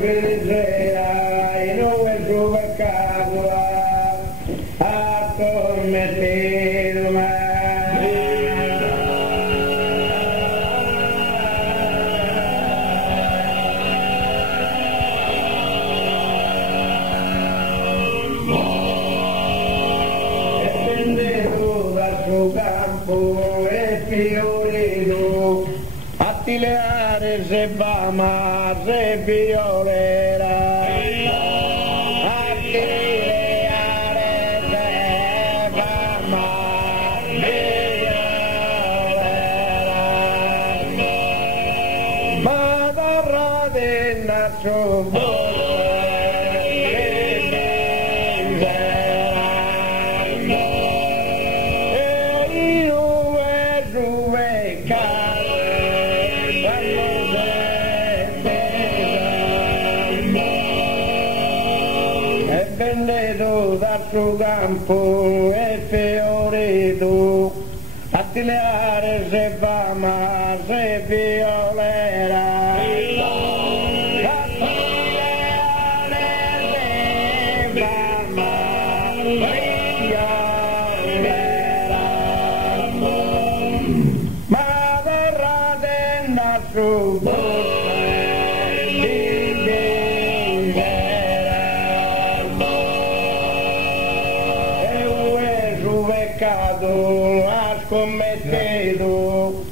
griserai, non è giù a casa, a commettermi. Campo e fiorino, attileare se va ma se violera, attileare se va ma violera, ma da radena su vendeto dal suo campo e fiorito, attileare se va ma se violera, attileare se va ma violera, ma verrà dentro su a scommetteto,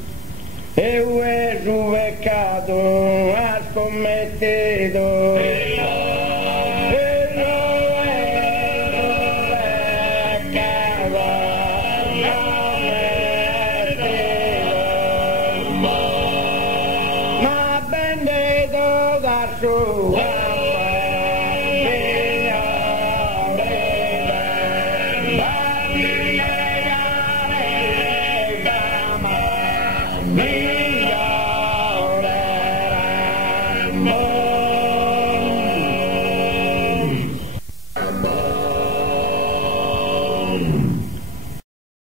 e è giù peccato a scommetteto, e non è peccato a scommetteto, ma benedetto da sua. Migliorerà.